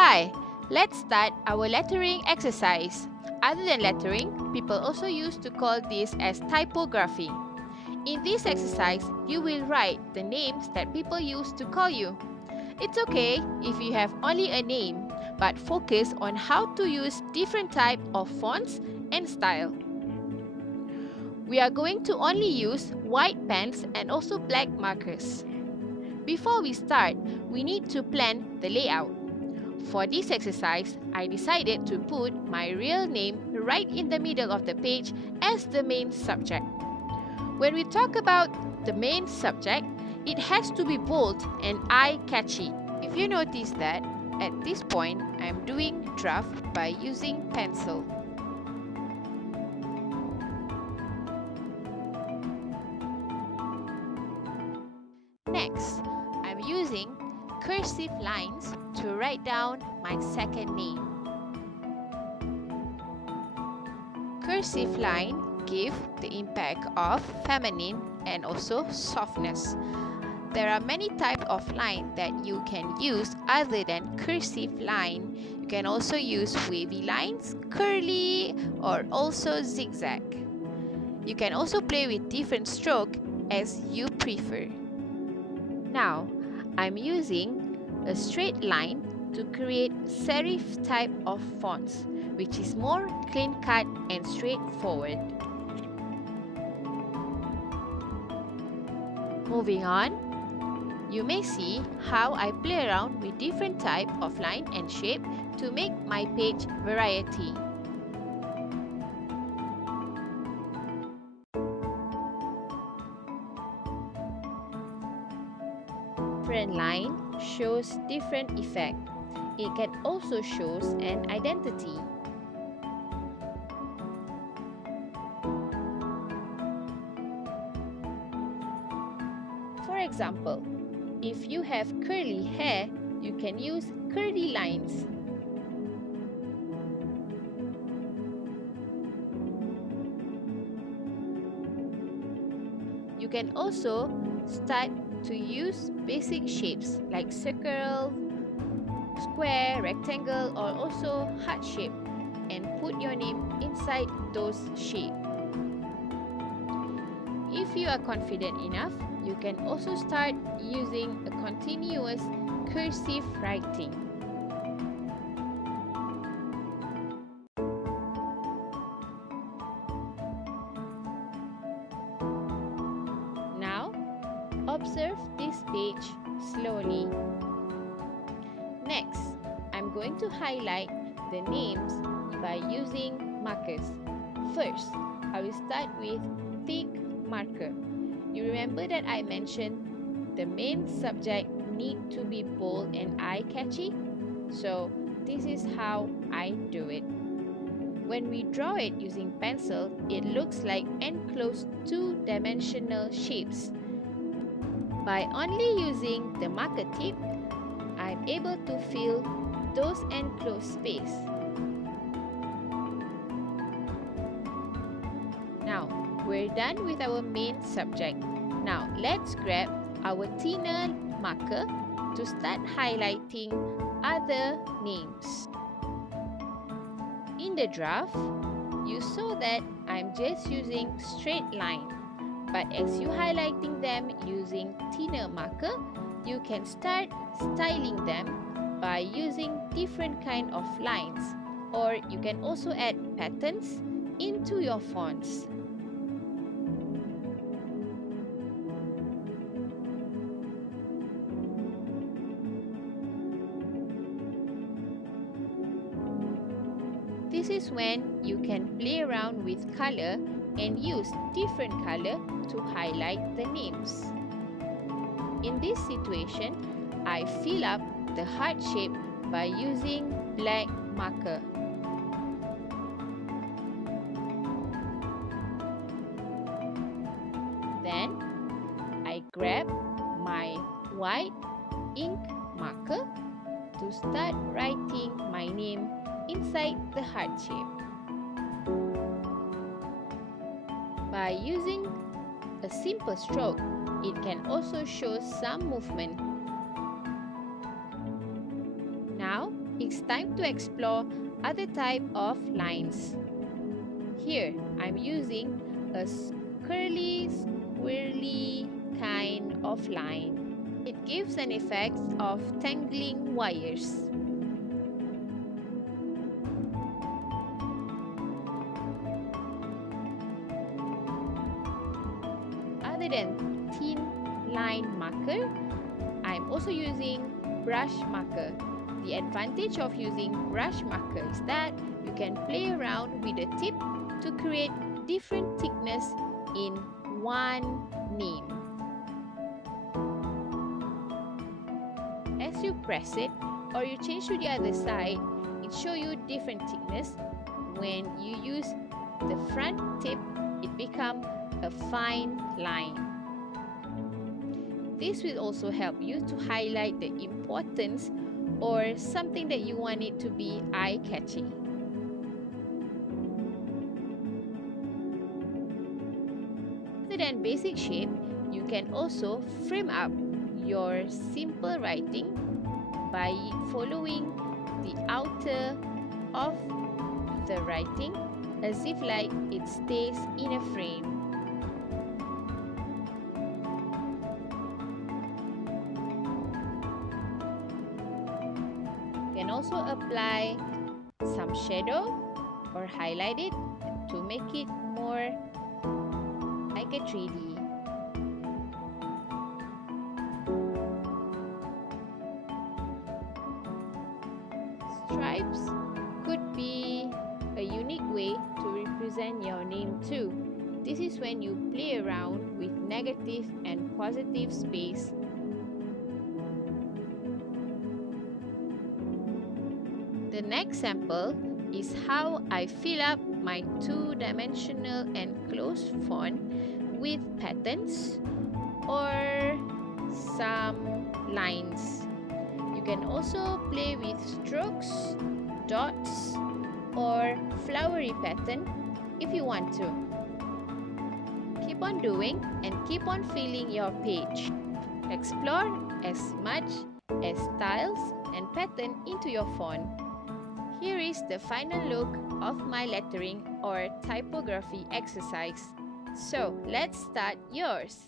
Hi, let's start our lettering exercise. Other than lettering, people also used to call this as typography. In this exercise, you will write the names that people used to call you. It's okay if you have only a name, but focus on how to use different type of fonts and style. We are going to only use white pens and also black markers. Before we start, we need to plan the layout. For this exercise, I decided to put my real name right in the middle of the page as the main subject. When we talk about the main subject, it has to be bold and eye-catchy. If you notice that, at this point, I'm doing draft by using pencil. Next, I'm using cursive lines to write down my second name. Cursive line give the impact of feminine and also softness. There are many types of line that you can use other than cursive line. You can also use wavy lines, curly, or also zigzag. You can also play with different stroke as you prefer. Now, I'm using a straight line to create serif type of fonts, which is more clean-cut and straightforward. Moving on, you may see how I play around with different type of line and shape to make my page variety. Different line shows different effect. It can also shows an identity. For example, if you have curly hair, you can use curly lines. You can also start to use basic shapes like circle, square, rectangle, or also heart shape and put your name inside those shapes. If you are confident enough, you can also start using a continuous cursive writing. Now, observe this page slowly. Next, I'm going to highlight the names by using markers. First, I will start with thick marker. You remember that I mentioned the main subject need to be bold and eye-catchy? So, this is how I do it. When we draw it using pencil, it looks like enclosed two-dimensional shapes. By only using the marker tip, I'm able to fill those enclosed space. Now, we're done with our main subject. Now, let's grab our thinner marker to start highlighting other names. In the draft, you saw that I'm just using straight line. But as you highlighting them using thinner marker, you can start styling them by using different kind of lines, or you can also add patterns into your fonts. This is when you can play around with color and use different color to highlight the names. In this situation, I fill up the heart shape by using black marker. Then, I grab my white ink marker to start writing my name inside the heart shape. By using a simple stroke, it can also show some movement. Now, it's time to explore other type of lines. Here, I'm using a curly, squirrely kind of line. It gives an effect of tangling wires. Other than thin line marker, I'm also using brush marker. The advantage of using brush marker is that you can play around with the tip to create different thickness in one name. As you press it or you change to the other side, it shows you different thickness. When you use the front tip, it becomes a fine line. This will also help you to highlight the importance or something that you want it to be eye-catching. Other than basic shape, you can also frame up your simple writing by following the outer of the writing as if like it stays in a frame. You can also apply some shadow or highlight it to make it more like a 3D. Stripes could be a unique way to represent your name too. This is when you play around with negative and positive space. The next sample is how I fill up my two-dimensional enclosed font with patterns or some lines. You can also play with strokes, dots, or flowery pattern if you want to. Keep on doing and keep on filling your page. Explore as much as styles and pattern into your font. Here is the final look of my lettering or typography exercise. So let's start yours.